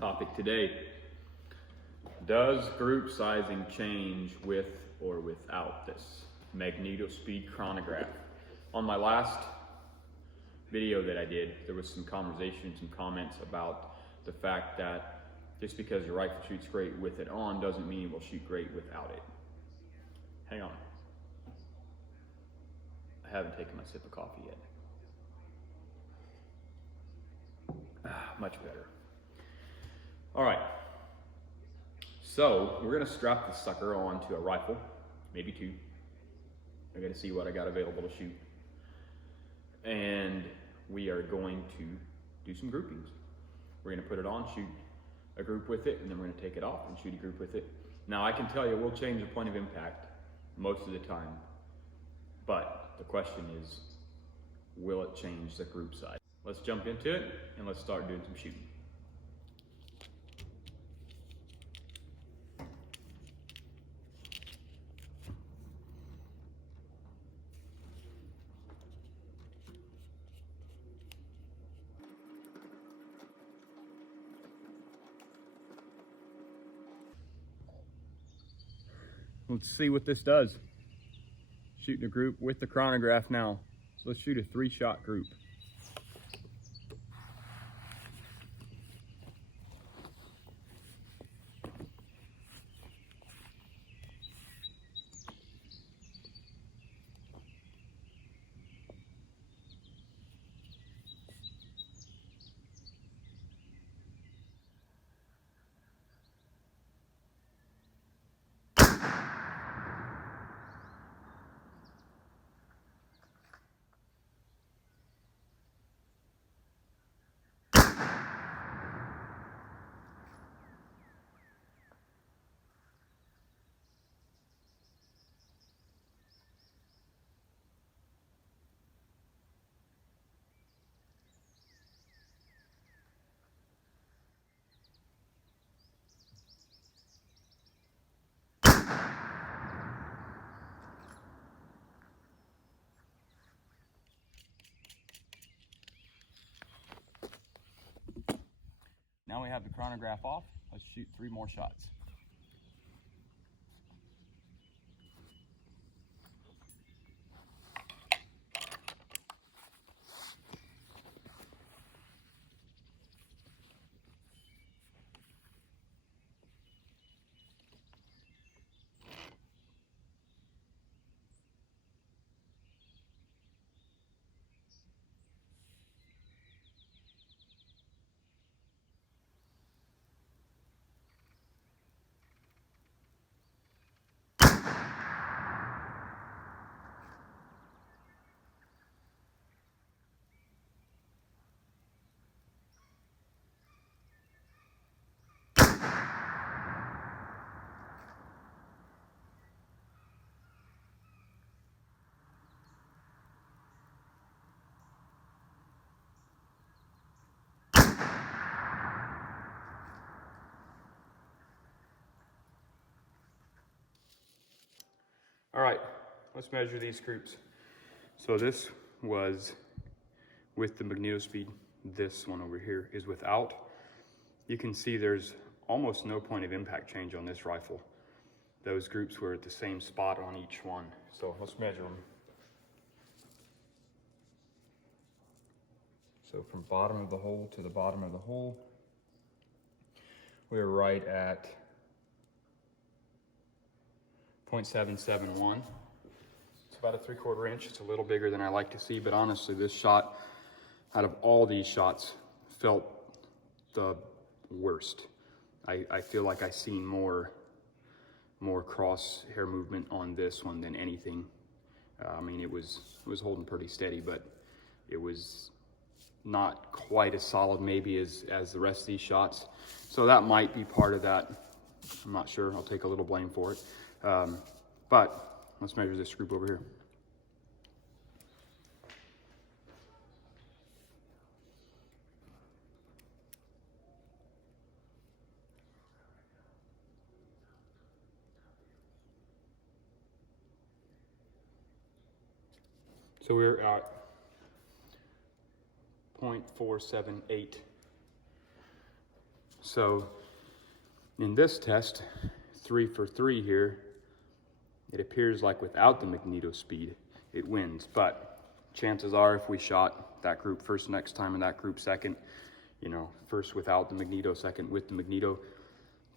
Topic today: does group sizing change with or without this MagnetoSpeed chronograph? On my last video that I did, there was some conversation, some comments about the fact that just because your rifle shoots great with it on doesn't mean it will shoot great without it. Hang on. I haven't taken my sip of coffee yet. Much better. All right. So we're gonna strap this sucker onto a rifle, maybe two. I gotta see what I got available to shoot. And we are going to do some groupings. We're gonna put it on, shoot a group with it, and then we're gonna take it off and shoot a group with it. Now I can tell you we'll change the point of impact most of the time, but the question is, will it change the group size? Let's jump into it and let's start doing some shooting. Let's see what this does. Shooting a group with the chronograph now. So let's shoot a 3-shot group. Now we have the chronograph off. Let's shoot 3 more shots. All right, let's measure these groups. So this was with the MagnetoSpeed. This one over here is without. You can see there's almost no point of impact change on this rifle. Those groups were at the same spot on each one. So let's measure them. So from bottom of the hole to the bottom of the hole, we're right at 0.771. It's about a 3/4 inch. It's a little bigger than I like to see, but honestly, this shot, out of all these shots, felt the worst. I feel like I seen more crosshair movement on this one than anything. I mean, it was holding pretty steady, but it was not quite as solid maybe as the rest of these shots. So that might be part of that. I'm not sure. I'll take a little blame for it. But let's measure this group over here. So we're at 0.478. So in this test, 3 for 3 here, it appears like without the MagnetoSpeed, it wins. But chances are if we shot that group first next time and that group second, you know, first without the magneto, second with the magneto,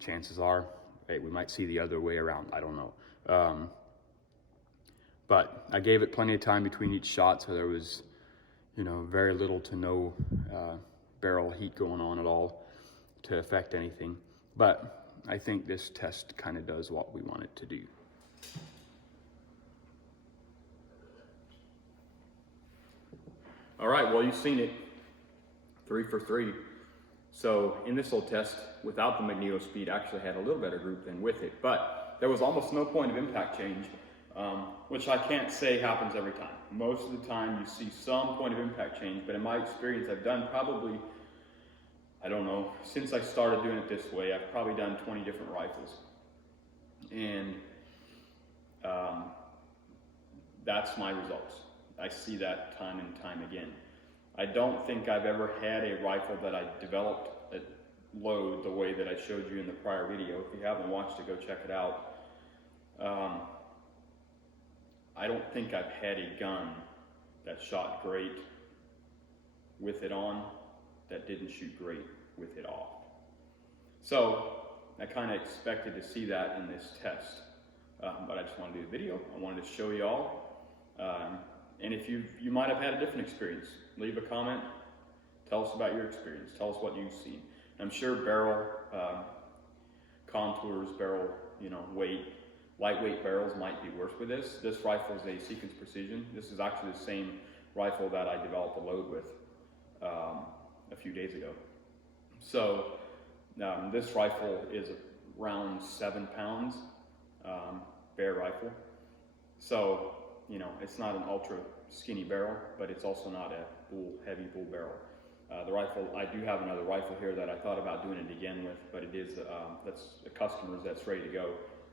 chances are, hey, we might see the other way around. I don't know. But I gave it plenty of time between each shot, so there was, you know, very little to no barrel heat going on at all to affect anything. But I think this test kind of does what we want it to do. All right, well, you've seen it, 3 for 3. So in this little test, without the MagnetoSpeed, actually had a little better group than with it, but there was almost no point of impact change, which I can't say happens every time. Most of the time you see some point of impact change, but in my experience, I've done probably, I don't know, since I started doing it this way, I've probably done 20 different rifles. And that's my results. I see that time and time again. I don't think I've ever had a rifle that I developed that load the way that I showed you in the prior video. If you haven't watched it, go check it out. I don't think I've had a gun that shot great with it on that didn't shoot great with it off. So I kind of expected to see that in this test, but I just wanted to do the video. I wanted to show you all. And if you might have had a different experience, leave a comment, tell us about your experience, tell us what you've seen. I'm sure barrel contours, barrel, you know, weight, lightweight barrels might be worse with this. This rifle is a Sequence Precision. This is actually the same rifle that I developed a load with a few days ago. So this rifle is around 7 pounds, bare rifle. So, you know, it's not an ultra skinny barrel, but it's also not a heavy bull barrel. The rifle, I do have another rifle here that I thought about doing it again with, but it is, that's a customer's that's ready to go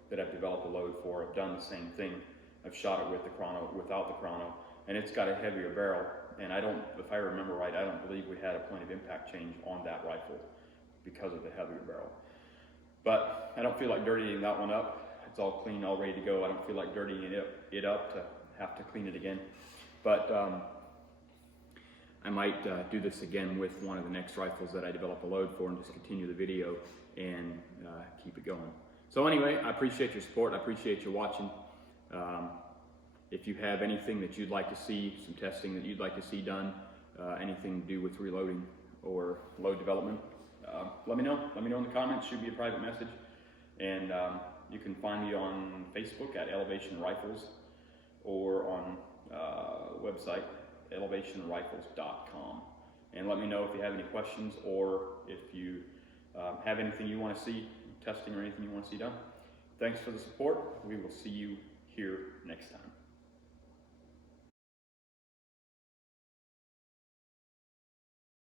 that I've developed a load for. I've done the same thing. I've shot it with the chrono, without the chrono, and it's got a heavier barrel. And I don't, if I remember right, I don't believe we had a point of impact change on that rifle because of the heavier barrel. But I don't feel like dirtying that one up. It's all clean, all ready to go. I don't feel like dirtying it up to have to clean it again. But I might do this again with one of the next rifles that I develop a load for and just continue the video and keep it going. So anyway, I appreciate your support. I appreciate you watching. If you have anything that you'd like to see, some testing that you'd like to see done, anything to do with reloading or load development, let me know. Let me know in the comments. Shoot me a private message. And you can find me on Facebook at Elevation Rifles or on website elevationrifles.com. And let me know if you have any questions or if you have anything you want to see, testing or anything you want to see done. Thanks for the support. We will see you here next time.